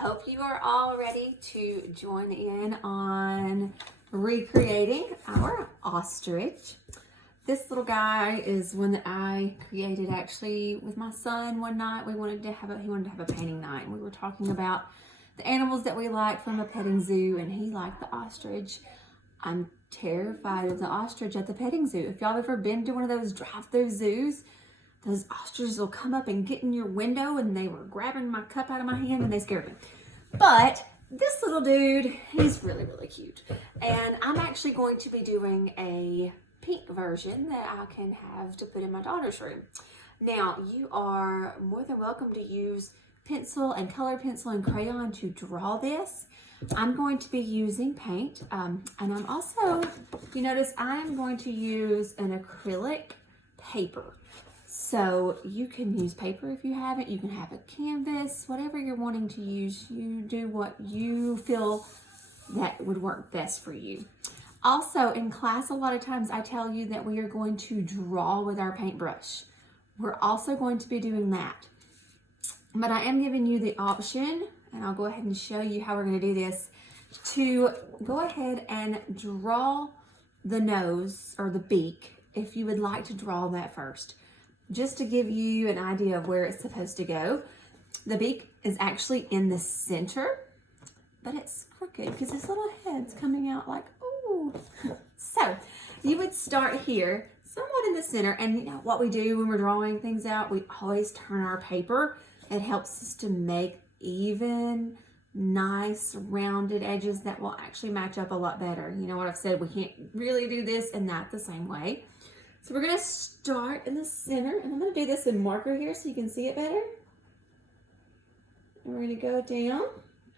hope you are all ready to join in on recreating our ostrich. This little guy is one that I created actually with my son one night. He wanted to have a painting night. And we were talking about the animals that we like from a petting zoo, and he liked the ostrich. I'm terrified of the ostrich at the petting zoo. If y'all ever been to one of those drive-through zoos, those ostriches will come up and get in your window, and they were grabbing my cup out of my hand and they scared me. But this little dude, he's really, really cute. And I'm actually going to be doing a pink version that I can have to put in my daughter's room. Now, you are more than welcome to use pencil and colored pencil and crayon to draw this. I'm going to be using paint, and I'm also, you notice I'm going to use an acrylic paper. So you can use paper if you have it. You can have a canvas, whatever you're wanting to use. You do what you feel that would work best for you. Also, in class, a lot of times I tell you that we are going to draw with our paintbrush. We're also going to be doing that. But I am giving you the option, and I'll go ahead and show you how we're going to do this, to go ahead and draw the nose or the beak if you would like to draw that first. Just to give you an idea of where it's supposed to go. The beak is actually in the center, but it's crooked because his little head's coming out like, ooh. So you would start here, somewhat in the center, and you know what we do when we're drawing things out, we always turn our paper. It helps us to make even, nice, rounded edges that will actually match up a lot better. You know what I've said, we can't really do this and that the same way. So we're going to start in the center, and I'm going to do this in marker here so you can see it better. And we're going to go down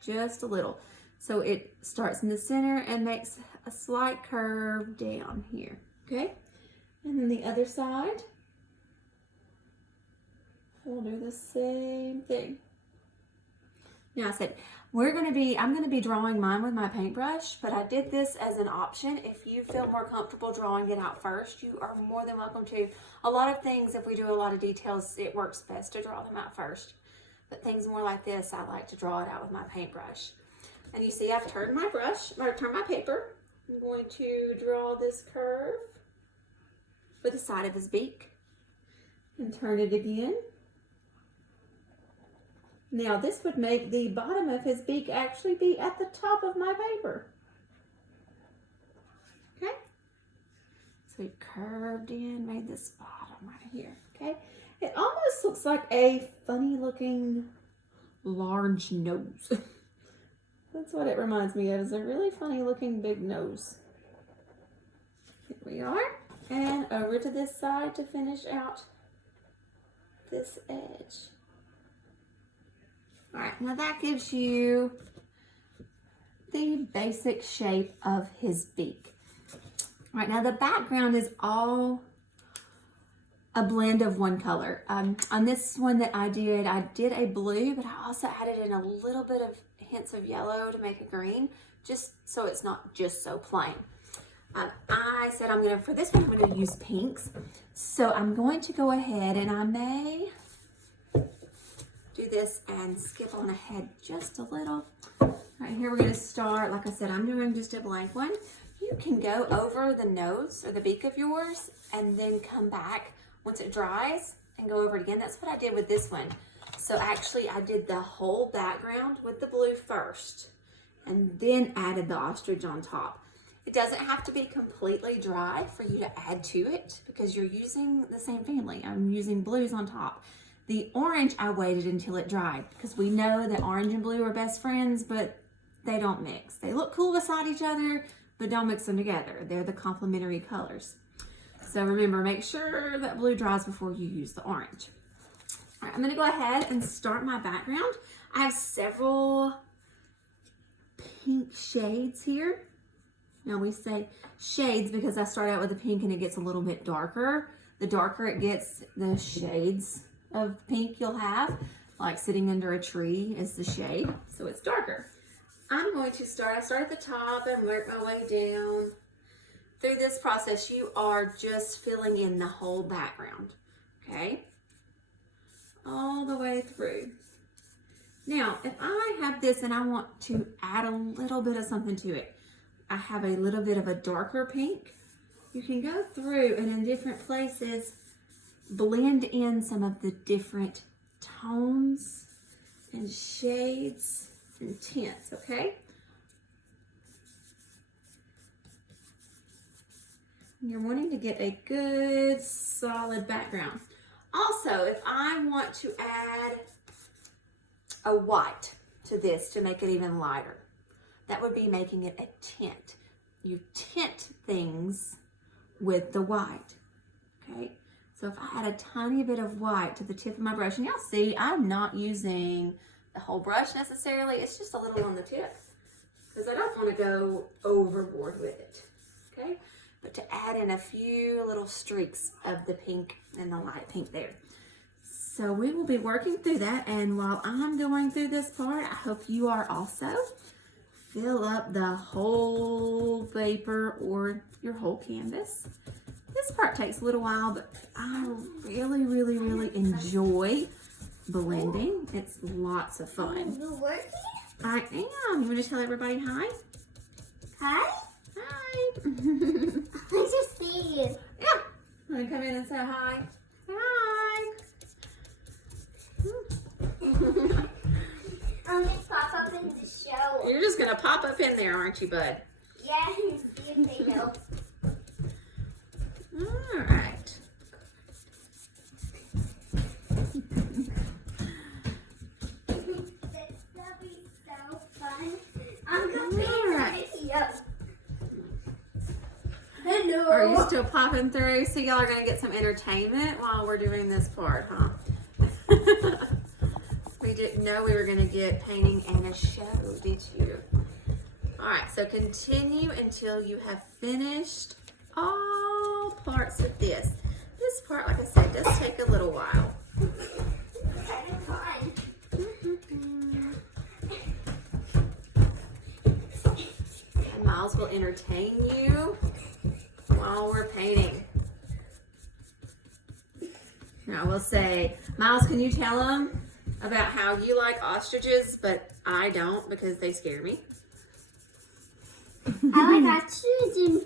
just a little. So it starts in the center and makes a slight curve down here, okay? And then the other side, we'll do the same thing. Now I said, I'm going to be drawing mine with my paintbrush, but I did this as an option. If you feel more comfortable drawing it out first, you are more than welcome to. A lot of things, if we do a lot of details, it works best to draw them out first. But things more like this, I like to draw it out with my paintbrush. And you see I've turned my paper. I'm going to draw this curve with the side of his beak and turn it again. Now this would make the bottom of his beak actually be at the top of my paper. Okay? So he curved in, made this bottom right here, okay? It almost looks like a funny looking large nose. That's what it reminds me of, is a really funny looking big nose. Here we are. And over to this side to finish out this edge. All right, now that gives you the basic shape of his beak. All right, now the background is all a blend of one color. On this one that I did a blue, but I also added in a little bit of hints of yellow to make it green, just so it's not just so plain. I said for this one, I'm gonna use pinks. So I'm going to go ahead, and I may do this and skip on ahead just a little. Right here, we're going to start, like I said, I'm doing just a blank one. You can go over the nose or the beak of yours and then come back once it dries and go over it again. That's what I did with this one. So actually, I did the whole background with the blue first and then added the ostrich on top. It doesn't have to be completely dry for you to add to it because you're using the same family. I'm using blues on top. The orange, I waited until it dried because we know that orange and blue are best friends, but they don't mix. They look cool beside each other, but don't mix them together. They're the complementary colors. So remember, make sure that blue dries before you use the orange. All right, I'm gonna go ahead and start my background. I have several pink shades here. Now we say shades because I start out with a pink and it gets a little bit darker. The darker it gets, the shades of pink you'll have, like sitting under a tree is the shade, so it's darker. I'm going to I start at the top and work my way down. Through this process, you are just filling in the whole background, okay? All the way through. Now, if I have this and I want to add a little bit of something to it, I have a little bit of a darker pink. You can go through and in different places, blend in some of the different tones and shades and tints, okay? You're wanting to get a good solid background. Also, if I want to add a white to this to make it even lighter, that would be making it a tint. You tint things with the white, okay? So if I add a tiny bit of white to the tip of my brush, and y'all see I'm not using the whole brush necessarily, it's just a little on the tip because I don't want to go overboard with it, okay? But to add in a few little streaks of the pink and the light pink there. So we will be working through that, and while I'm going through this part, I hope you are also. Fill up the whole paper or your whole canvas. This part takes a little while, but I really enjoy blending. It's lots of fun. You working? I am. You want to tell everybody hi? Hi? Hi. I just see you. Yeah. Want to come in and say hi? Hi. I'm just pop up in the show. You're just going to pop up in there, aren't you, bud? Yeah, see if they know. All right. That'll be so fun. I'm gonna be All right. a video. Hello. Are you still popping through? So y'all are going to get some entertainment while we're doing this part, huh? We didn't know we were going to get painting and a show, did you? All right, so continue until you have finished all parts of this. This part, like I said, does take a little while. Having fun. And Miles will entertain you while we're painting. Now, I will say, Miles, can you tell them about how you like ostriches, but I don't because they scare me? I like ostriches and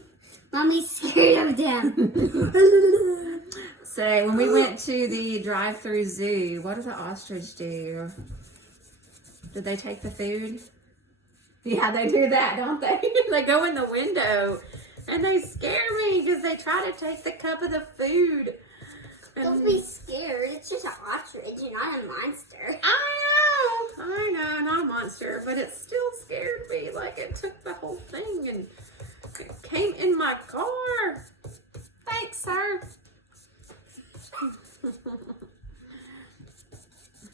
Mommy's scared of them. So when we went to the drive-through zoo, what does the ostrich do? Did they take the food? Yeah, they do that, don't they? They go in the window and they scare me because they try to take the cup of the food. Don't be scared. It's just an ostrich. You're not a monster. I know, not a monster, but it still scared me. Like it took the whole thing and it came in my car. Thanks, sir.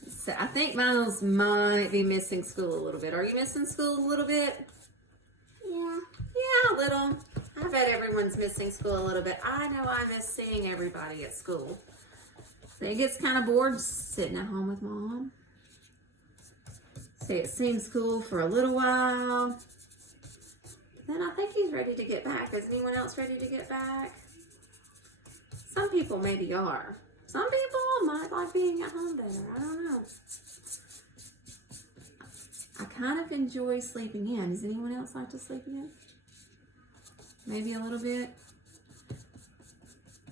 So I think Miles might be missing school a little bit. Are you missing school a little bit? Yeah. Yeah, a little. I bet everyone's missing school a little bit. I know I miss seeing everybody at school. So he gets kind of bored sitting at home with Mom. So it's seen school for a little while. But then I think he's ready to get back. Is anyone else ready to get back? Some people maybe are. Some people might like being at home better. I don't know. I kind of enjoy sleeping in. Does anyone else like to sleep in? Maybe a little bit.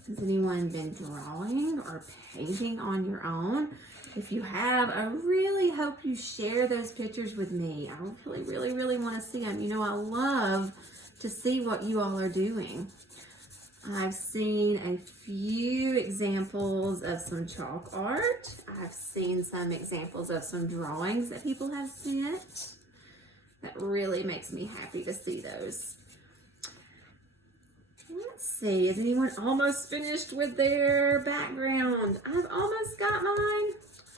Has anyone been drawing or painting on your own? If you have, I really hope you share those pictures with me. I really want to see them. You know, I love to see what you all are doing. I've seen a few examples of some chalk art. I've seen some examples of some drawings that people have sent. That really makes me happy to see those. Let's see, is anyone almost finished with their background? I've almost got mine.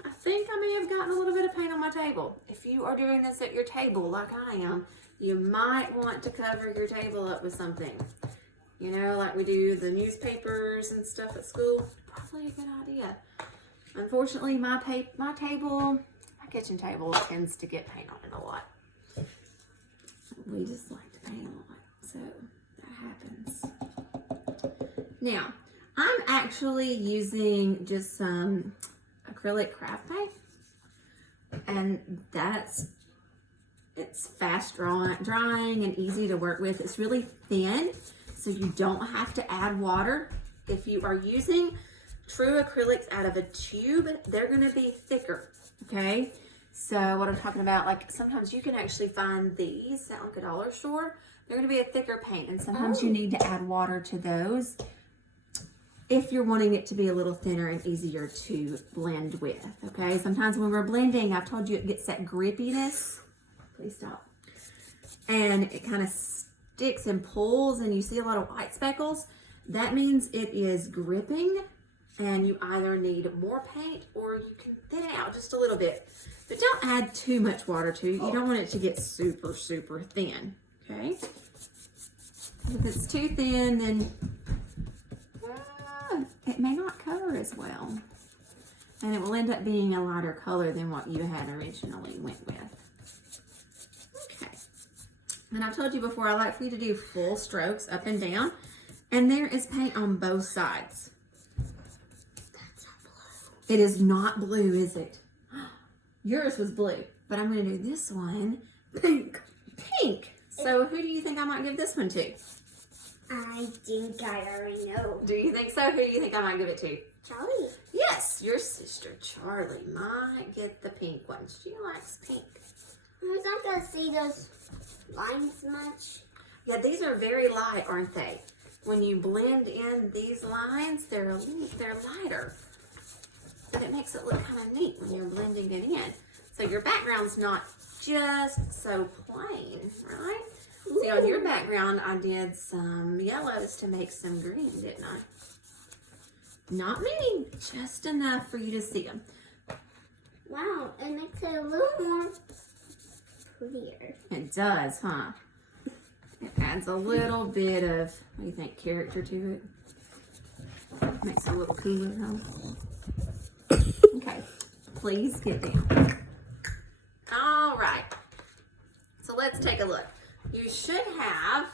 I think I may have gotten a little bit of paint on my table. If you are doing this at your table like I am, you might want to cover your table up with something. You know, like we do the newspapers and stuff at school. Probably a good idea. Unfortunately, my kitchen table tends to get paint on it a lot. We just like to paint a lot, so that happens. Now, I'm actually using just some acrylic craft paint and it's fast drying and easy to work with. It's really thin, so you don't have to add water. If you are using true acrylics out of a tube, they're going to be thicker, okay? So what I'm talking about, like sometimes you can actually find these at like a dollar store. They're going to be a thicker paint, and sometimes you need to add water to those if you're wanting it to be a little thinner and easier to blend with, okay? Sometimes when we're blending, I've told you it gets that grippiness. Please stop. And it kind of sticks and pulls, and you see a lot of white speckles. That means it is gripping, and you either need more paint or you can thin it out just a little bit. But don't add too much water to it. You don't want it to get super, super thin, okay? If it's too thin, then it may not cover as well. And it will end up being a lighter color than what you had originally went with. Okay. And I've told you before, I like for you to do full strokes up and down. And there is paint on both sides. That's not blue. It is not blue, is it? Yours was blue, but I'm going to do this one pink. Pink. So who do you think I might give this one to? I think I already know. Do you think so? Who do you think I might give it to? Charlie. Yes, your sister Charlie might get the pink one. She likes pink. I was not gonna see those lines much. Yeah, these are very light, aren't they? When you blend in these lines, they're lighter. But it makes it look kind of neat when you're blending it in. So your background's not just so plain, right? Ooh. See, on your background, I did some yellows to make some green, didn't I? Not many, just enough for you to see them. Wow, it makes it a little more prettier. It does, huh? It adds a little bit of, what do you think, character to it? Makes it a little cooler, huh? Okay, please get down. All right, so let's take a look. You should have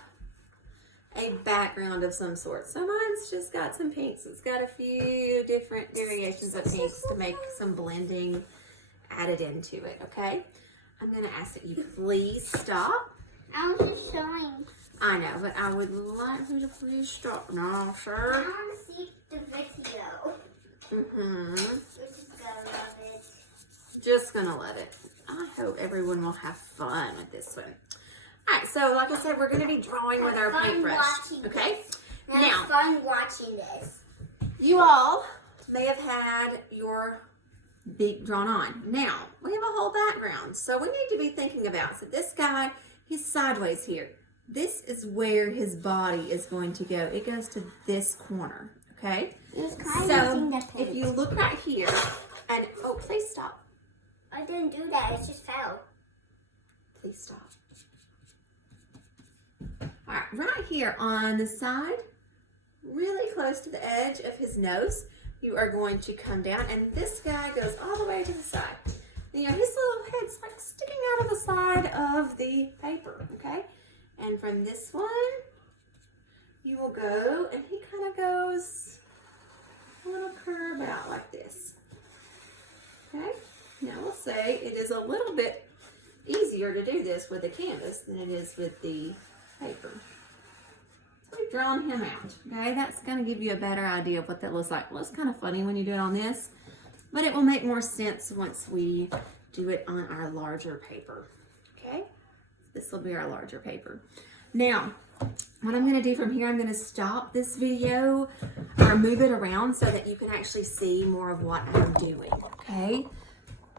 a background of some sort. So mine's just got some pinks. It's got a few different variations of pinks to make some blending added into it, okay? I'm gonna ask that you please stop. I was just showing. I know, but I would like you to please stop now, I sir. want to see the video. Mm-hmm. We're just gonna love it. Just gonna love it. I hope everyone will have fun with this one. All right, so like I said, we're going to be drawing with our paintbrush, okay? Now, fun watching this. You all may have had your beak drawn on. Now, we have a whole background, so we need to be thinking about, so this guy, he's sideways here. This is where his body is going to go. It goes to this corner, okay? So, if you look right here, and, oh, please stop. I didn't do that, it just fell. Please stop. All right, right here on the side, really close to the edge of his nose, you are going to come down, and this guy goes all the way to the side. And, you know, his little head's like sticking out of the side of the paper, okay? And from this one, you will go, and he kind of goes a little curve out like this, okay? Now we'll say it is a little bit easier to do this with the canvas than it is with the paper. So we've drawn him out, okay? That's going to give you a better idea of what that looks like. It looks kind of funny when you do it on this, but it will make more sense once we do it on our larger paper, okay? This will be our larger paper. Now, what I'm going to do from here, I'm going to stop this video or move it around so that you can actually see more of what I'm doing, okay?